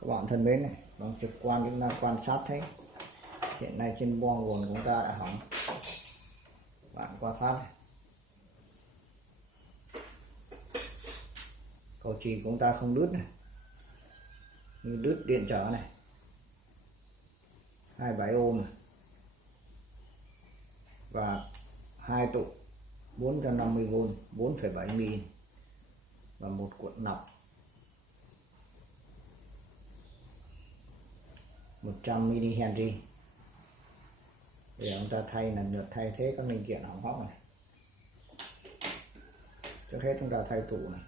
Các bạn thân mến này, bằng trực quan chúng ta quan sát thấy hiện nay trên boong nguồn của chúng ta đã hỏng. Bạn quan sát này. Cầu chì của chúng ta không đứt này, như đứt điện trở này, 27 ohm này. Và hai tụ 450V 4,7mm và một cuộn nọc 100mH. Bây giờ chúng ta lần lượt thay thế các linh kiện hỏng hóc này. Trước hết chúng ta thay tụ này.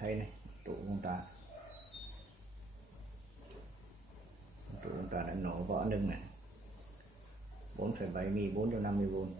Thấy này, tụ chúng ta đã nổ vỡ nưng này, 4,7mm 450V.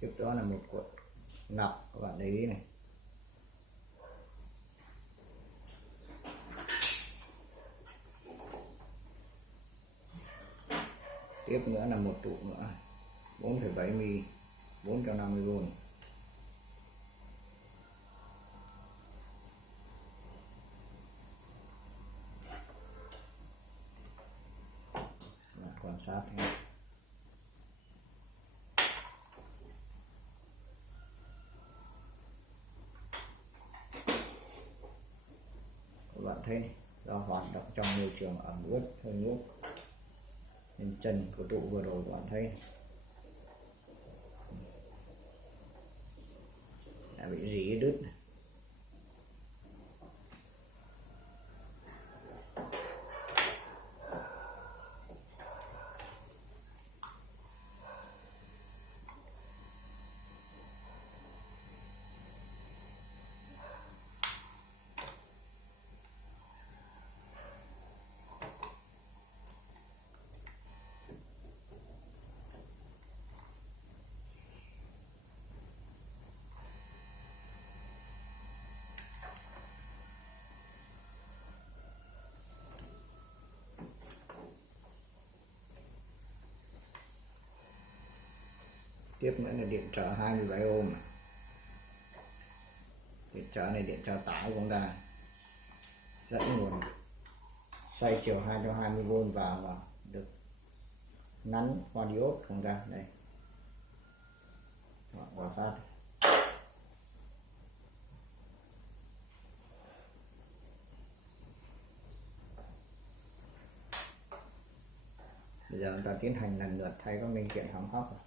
Tiếp đó là một cuộn nọc, các bạn để ý này. Tiếp nữa là một tụ nữa 4,7mm 450V. Bạn quan sát nhé. Bạn thấy do hoạt động trong môi trường ẩm ướt hơi nước nên chân của tụ vừa rồi các bạn thấy đã bị rỉ đứt. Tiếp nữa là điện trở 27 ohm. Điện trở này điện trở tải của chúng ta dẫn nguồn xoay chiều 220V vào và được nắn qua diode của chúng ta đây. Quan sát. Bây giờ chúng ta tiến hành lần lượt thay các linh kiện hỏng hóc.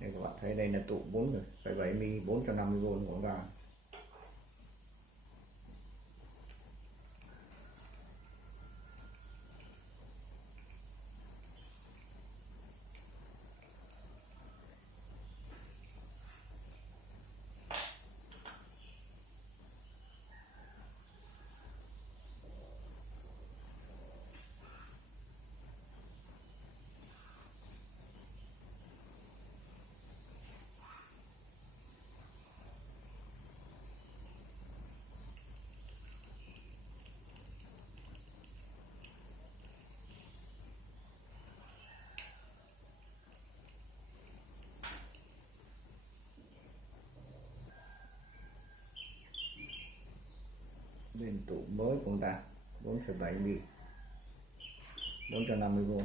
Đây các bạn thấy đây là tụ 4,7mm 450V của chúng ta. bên tủ mới của chúng ta 4,7 mm 450V.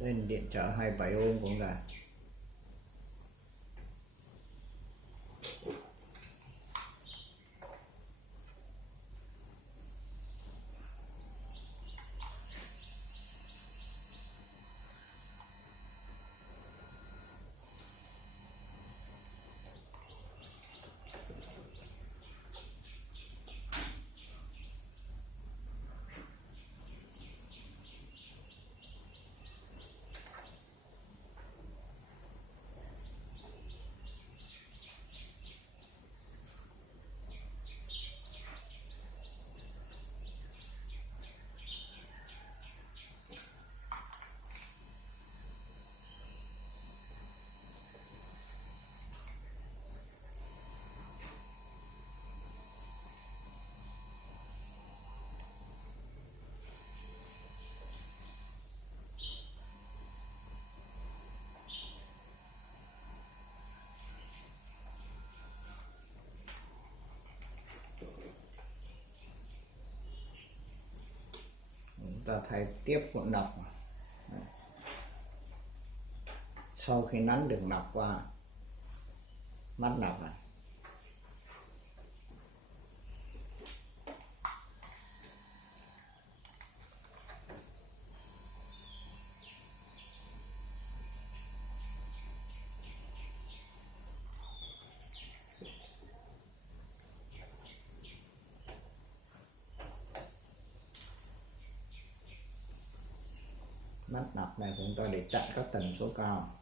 Lên điện trở 27 ohm cũng là chúng ta thay tiếp cuộn nọc. Sau khi nắn được nọc qua mắt nọc này, mắt nọc này chúng ta để chặn các tần số cao.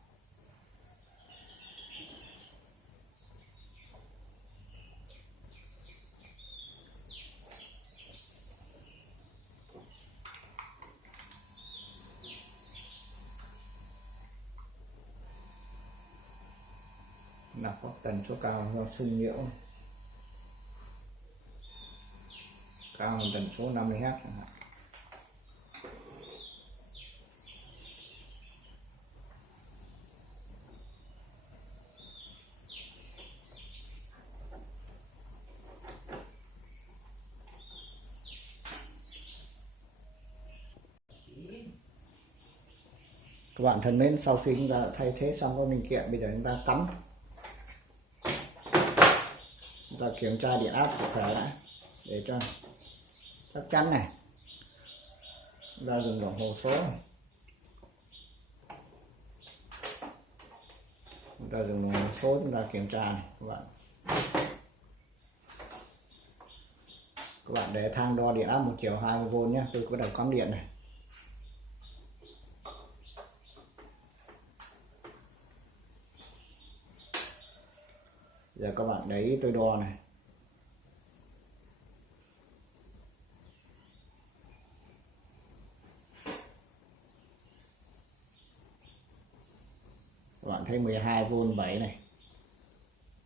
có tần số cao do xung nhiễu cao hơn tần số 50 Hz chẳng hạn. Các bạn thân mến, sau khi chúng ta thay thế xong các linh kiện, bây giờ chúng ta cắm, chúng ta kiểm tra điện áp cụ thể đã để cho chắc chắn này. Chúng ta dùng đồng hồ số này. Chúng ta dùng đồng hồ số chúng ta kiểm tra này các bạn. Các bạn để thang đo điện áp một chiều 20V nhé. Tôi có đầu cắm điện này. Giờ các bạn để ý tôi đo này. Các bạn thấy 12V 7 này.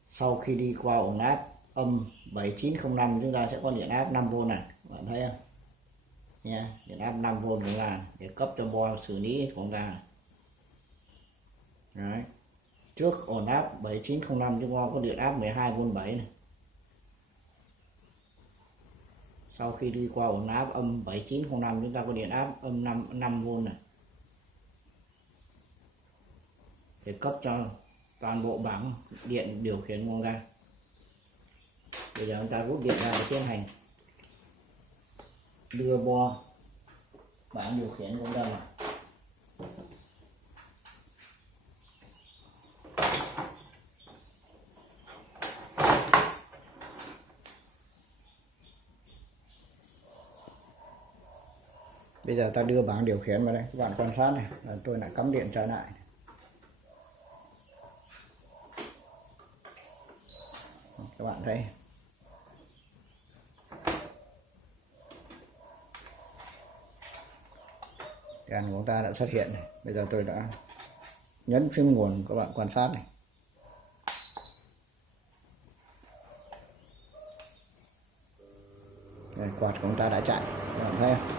Sau khi đi qua ổn áp âm 7905 chúng ta sẽ có điện áp 5V này. Các bạn thấy không? Nha, điện áp 5V của là để cấp cho bo xử lý của ta. Đấy. Trước ổn áp 7905 chúng ta có điện áp 12V 7 này. Sau khi đi qua ổn áp âm 7905 chúng ta có điện áp âm 5V này. Để cấp cho toàn bộ bảng điện điều khiển con ga. Bây giờ chúng ta rút điện ra để tiến hành đưa bo bảng điều khiển con ga vào. Bây giờ ta đưa bảng điều khiển vào đây, các bạn quan sát này, là tôi lại cắm điện trở lại. Các bạn thấy đèn của chúng ta đã xuất hiện này. Bây giờ tôi đã nhấn phím nguồn, các bạn quan sát này. Đây, quạt của chúng ta đã chạy, các bạn thấy không?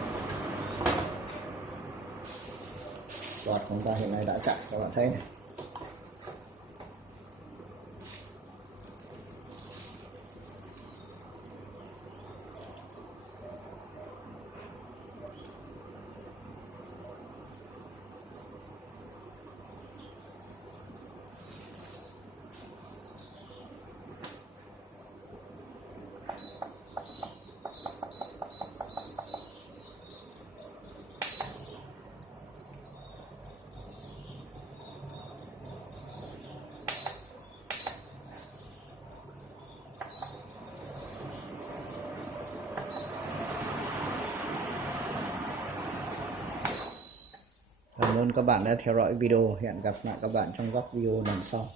Quạt của chúng ta hiện nay đã chạy, các bạn thấy này. Cảm ơn các bạn đã theo dõi video. Hẹn gặp lại các bạn trong các video lần sau.